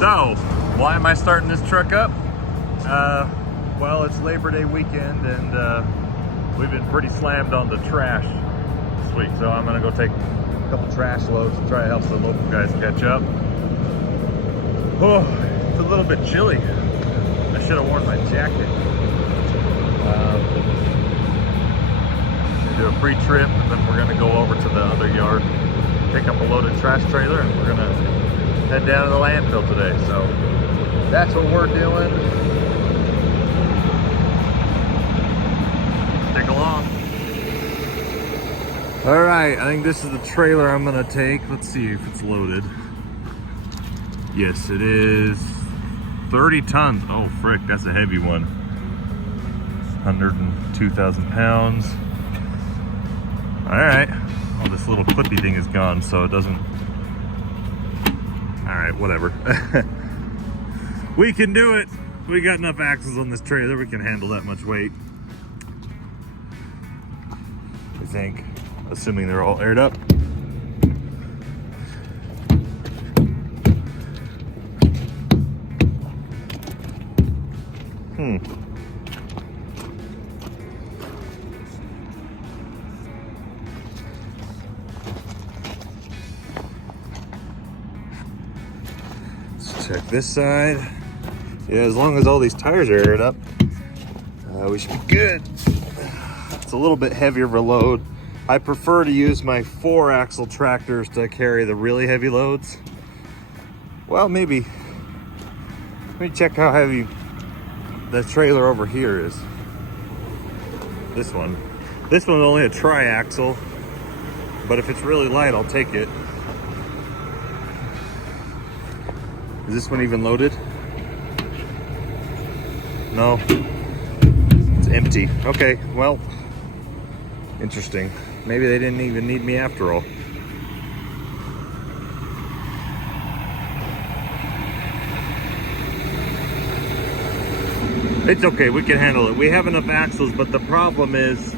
So, why am I starting this truck up? Well, it's Labor Day weekend and we've been pretty slammed on the trash this week. So I'm gonna go take a couple trash loads and try to help the local guys catch up. Oh, it's a little bit chilly. I should have worn my jacket. Do a pre-trip and then we're gonna go over to the other yard, pick up a loaded trash trailer, and we're gonna head down to the landfill today. So that's what we're doing. Stick along. All right, I think this is the trailer I'm gonna take. Let's see if it's loaded. Yes, it is 30 tons. Oh, frick, that's a heavy one. 102,000 pounds. All right. Oh, this little clippy thing is gone, so it doesn't. All right, whatever. We can do it. We got enough axles on this trailer. We can handle that much weight, I think, assuming they're all aired up. Let's check this side. Yeah, as long as all these tires are aired up, we should be good. It's a little bit heavier of a load. I prefer to use my 4-axle tractors to carry the really heavy loads. Well, maybe. Let me check how heavy the trailer over here is. This one. This one's only a tri-axle, but if it's really light, I'll take it. Is this one even loaded? No. It's empty. Okay, well, interesting. Maybe they didn't even need me after all. It's okay, we can handle it. We have enough axles, but the problem is,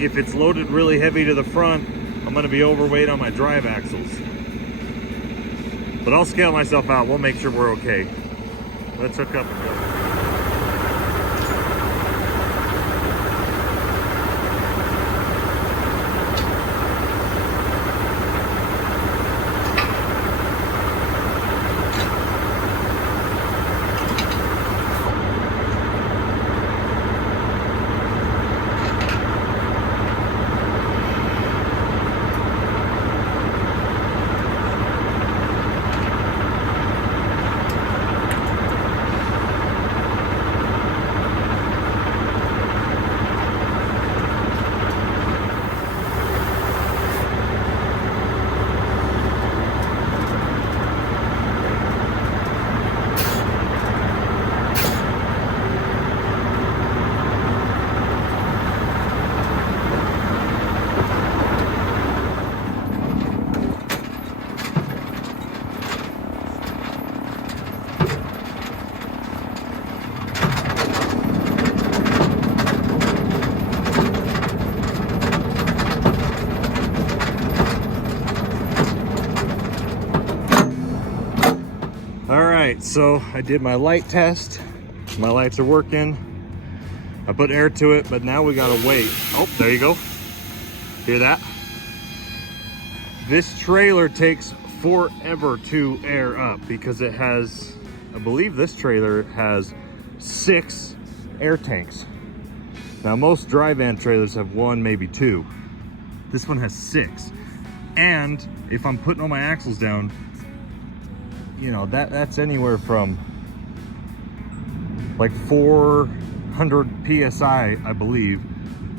if it's loaded really heavy to the front, I'm gonna be overweight on my drive axles. But I'll scale myself out, we'll make sure we're okay. Let's hook up and go. So I did my light test. My lights are working. I put air to it, but now we gotta wait. Oh, there you go. Hear that? This trailer takes forever to air up because it has, I believe this trailer has 6 air tanks. Now most dry van trailers have 1, maybe 2. This one has 6. And if I'm putting all my axles down, you know, that's anywhere from like 400 PSI, I believe.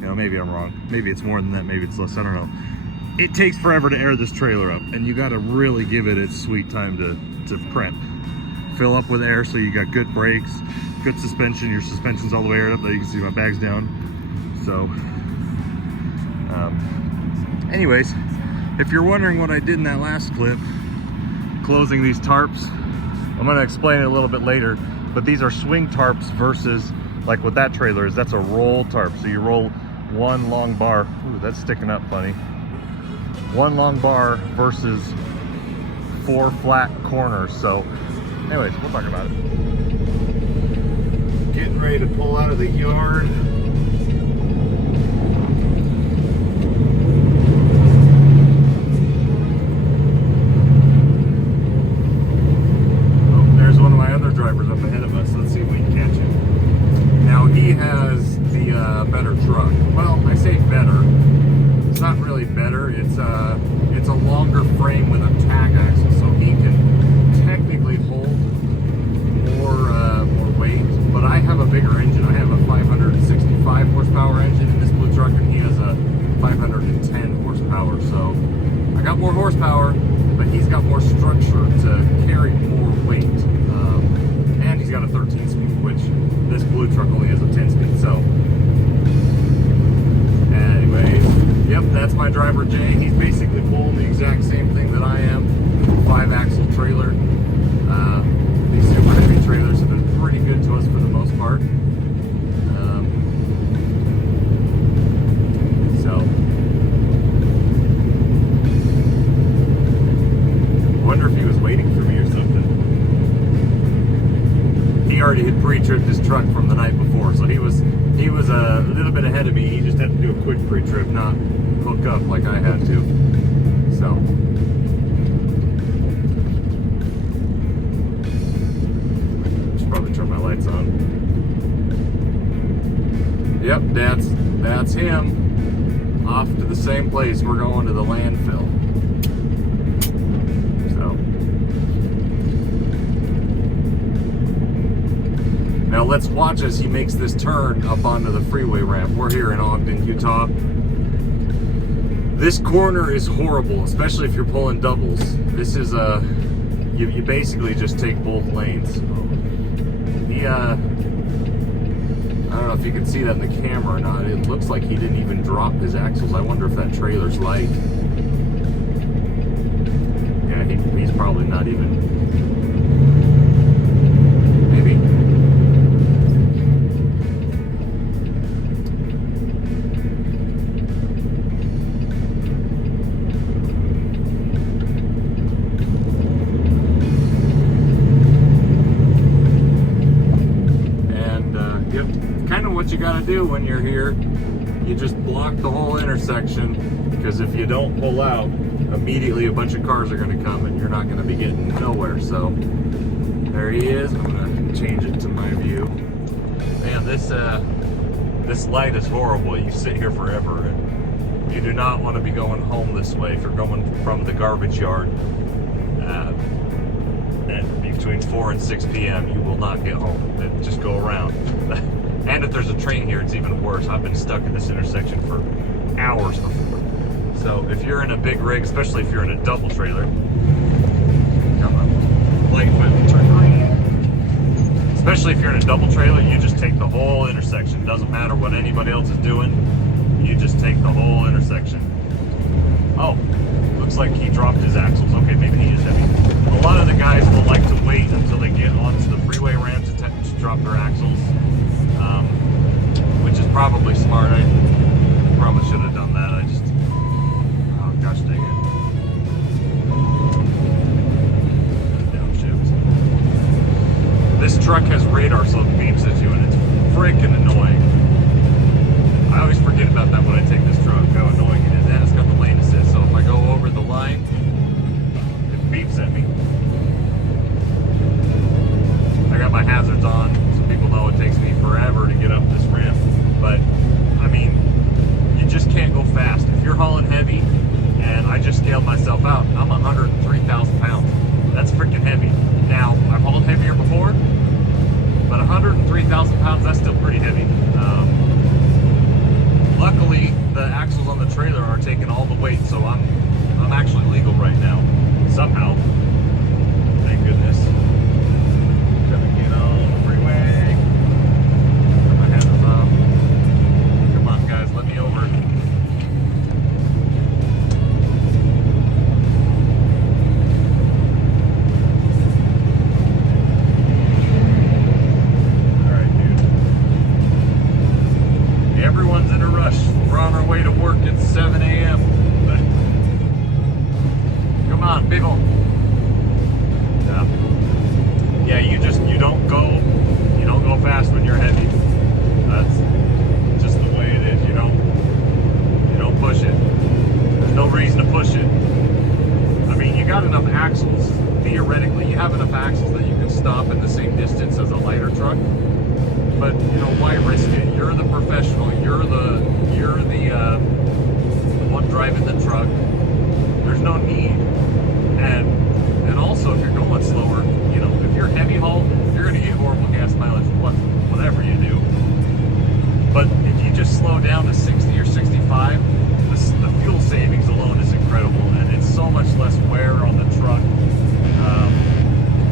You know, maybe I'm wrong. Maybe it's more than that, maybe it's less, I don't know. It takes forever to air this trailer up, and you gotta really give it its sweet time to prep. Fill up with air so you got good brakes, good suspension. Your suspension's all the way aired up. There you can see my bag's down. So, anyways, if you're wondering what I did in that last clip, closing these tarps, I'm gonna explain it a little bit later, but these are swing tarps versus like what that trailer is. That's a roll tarp. So you roll one long bar. Ooh, that's sticking up funny. One long bar versus 4 flat corners. So Anyways, we'll talk about it. Getting ready to pull out of the yard. Oh, there's one of my other drivers up ahead of us. Let's see if we can catch him. Now he has the better truck. Well, I say better. It's not really better. It's a longer frame with a tag axle, so he can technically hold more weight. But I have a bigger engine. I have a 565 horsepower engine in this blue truck, and he has a 510 horsepower. So I got more horsepower, but he's got more structure to carry more weight. And he's got a 13-speed, which this blue truck only has a 10-speed. So anyways, yep, that's my driver Jay. He's basically pulling the exact same thing that I am. 5-axle trailer. These super heavy trailers have been pretty good to us for the most part. So, I wonder if he was waiting for me or something. He already had pre-tripped his truck from the night before, so he was a little bit ahead of me. He just had to do a quick pre-trip, not hook up like I had to. So. Probably turn my lights on. Yep, that's him. Off to the same place. We're going to the landfill. So now let's watch as he makes this turn up onto the freeway ramp. We're here in Ogden, Utah. This corner is horrible, especially if you're pulling doubles. This is you basically just take both lanes. I don't know if you can see that in the camera or not. It looks like he didn't even drop his axles. I wonder if that trailer's light. Yeah, he's probably not even. Maybe. What you got to do when you're here, you just block the whole intersection, because if you don't pull out, immediately a bunch of cars are going to come and you're not going to be getting nowhere. So there he is. I'm going to change it to my view. Man, this light is horrible. You sit here forever, and you do not want to be going home this way. If you're going from the garbage yard at between 4 and 6 p.m., you will not get home. Just go around. And if there's a train here, it's even worse. I've been stuck in this intersection for hours before. So if you're in a big rig, especially if you're in a double trailer, come on, light finally turned green. Especially if you're in a double trailer, you just take the whole intersection. Doesn't matter what anybody else is doing, you just take the whole intersection. Oh, looks like he dropped his axles. Okay, maybe he is heavy. A lot of the guys will like to wait until they get onto the freeway ramp to drop their axles. Which is probably smart. I probably should have done that. Oh gosh dang it. Downshift. This truck has radar, so it beeps at you, and it's freaking annoying. I always forget about that when I take this truck, how annoying it is. And it's got the lane assist, so if I go over the line, it beeps at me. I got my hazards on, so people know it takes me forever to get up this ramp. But, I mean, you just can't go fast. If you're hauling heavy, and I just scaled myself out, I'm 103,000 pounds. That's freaking heavy. Now, I've hauled heavier before, but 103,000 pounds, that's still pretty heavy. Luckily, the axles on the trailer are taking all the weight, so I'm actually legal right now. Somehow. Thank goodness. Gonna get on the freeway. Put my hazards on. Come on, guys, let me over. Alright, dude. enough axles that you can stop at the same distance as a lighter truck. But you know, why risk it? You're the professional. You're the one driving the truck. There's no need. And also, if you're going slower, you know, if you're heavy haul, you're going to get horrible gas mileage, whatever you do. But if you just slow down to 60 or 65, the fuel savings alone is incredible, and it's so much less wear on the truck.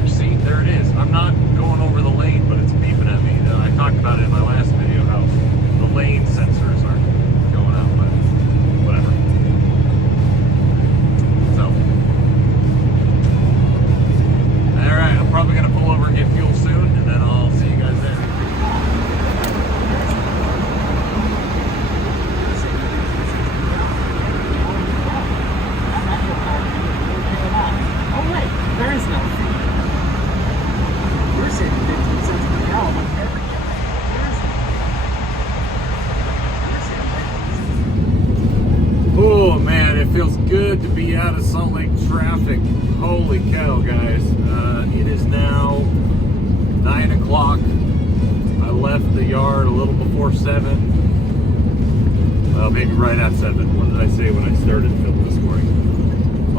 See, there it is. I'm not going over the lane, but it's beeping at me. I talked about it in my last video, how the lane sensors aren't going out, but whatever. So, alright, I'm probably going to pull over and get fuel soon, and then I'll see you guys there. There is no fee. We're saving 15 cents per gallon on every gallon. Oh man, it feels good to be out of Salt Lake traffic. Holy cow, guys. It is now 9 o'clock. I left the yard a little before 7. Well, maybe right at 7. What did I say when I started filming this morning?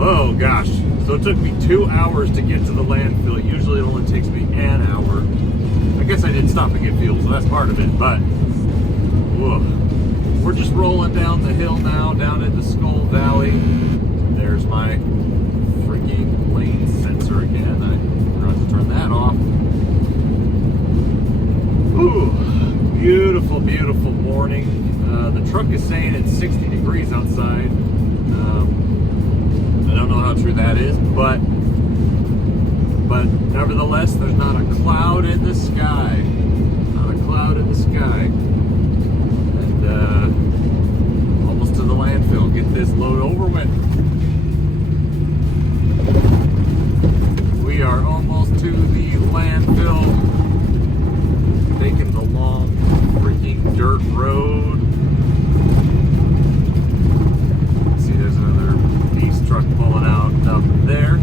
Oh gosh. So it took me 2 hours to get to the landfill. Usually it only takes me an hour. I guess I did stop and get fuel, so that's part of it, but whoa. We're just rolling down the hill now, down into Skull Valley. There's my freaking lane sensor again. I forgot to turn that off. Ooh, beautiful, beautiful morning. The truck is saying it's 60 degrees outside. I don't know how true that is, but nevertheless, there's not a cloud in the sky. Not a cloud in the sky. And almost to the landfill. Get this load over with. We are almost to the landfill. Taking the long freaking dirt road. See, there's another beast truck pulling out up there.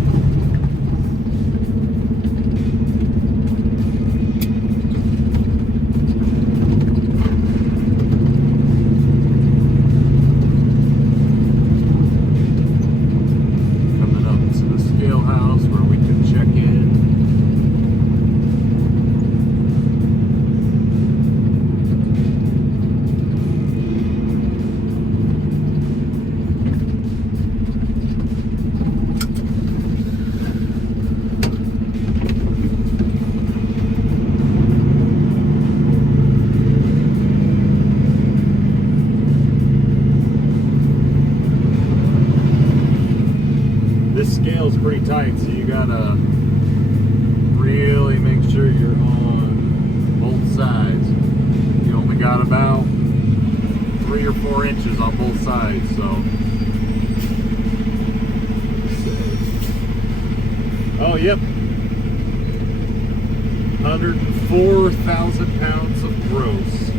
Coming up to the scale house where we can check in. Scale's pretty tight, so you gotta really make sure you're on both sides. You only got about 3 or 4 inches on both sides, so. Oh, yep. 104,000 pounds of gross.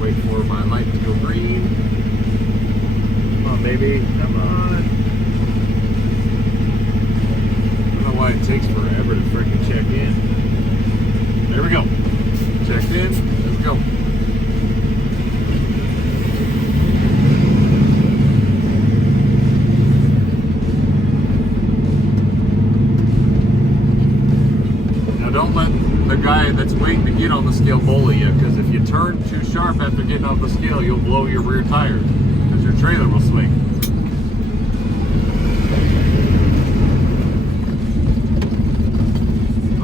Wait for my light to go green. Come on, baby. Come on. Why it takes forever to freaking check in. There we go. Checked in. Let's go. Now don't let the guy that's waiting to get on the scale bully you, because if you turn too sharp after getting off the scale, you'll blow your rear tire, because your trailer will swing.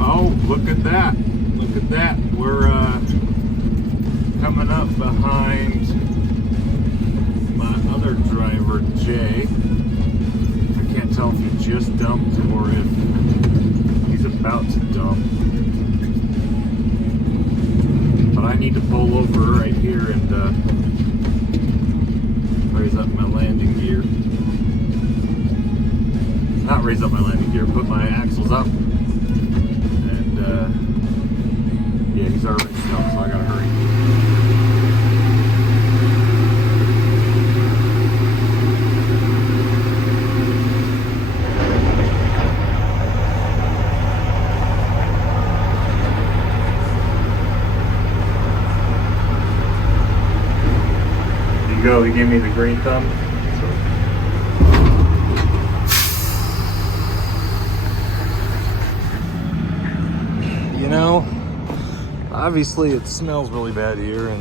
Oh, look at that. Look at that. We're coming up behind my other driver, Jay. I can't tell if he just dumped or if he's about to dump. But I need to pull over right here and raise up my landing gear. Not raise up my landing gear, put my axles up. Yeah, he's already stuck, so I gotta hurry. probably gave me the green thumb. You know, obviously it smells really bad here,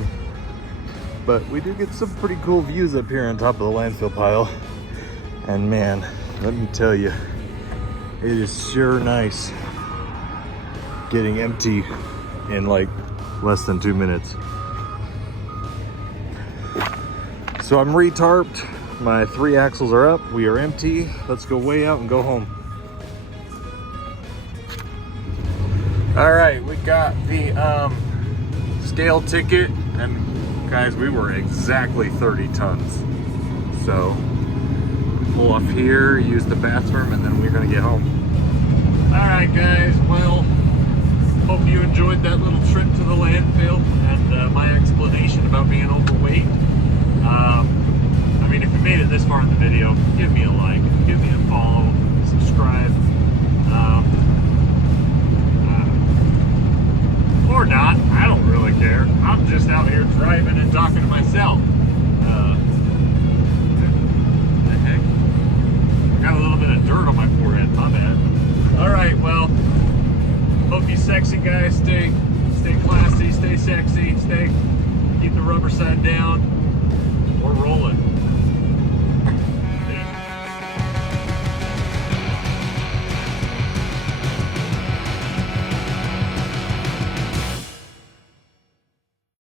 but we do get some pretty cool views up here on top of the landfill pile. And man, let me tell you, it is sure nice getting empty in like less than 2 minutes. So I'm retarped. My 3 axles are up. We are empty. Let's go weigh out and go home. All right, we got the scale ticket, and guys, we were exactly 30 tons. So pull off here, use the bathroom, and then we're gonna get home. All right, guys, well, hope you enjoyed that little trip to the landfill and my explanation about being overweight. I mean, if you made it this far in the video, give me a like, give me a follow, subscribe, or not, I don't really care. I'm just out here driving and talking to myself. What the heck? Got a little bit of dirt on my forehead, my bad. All right, well, hope you sexy guys stay classy, stay sexy, keep the rubber side down. We're rolling.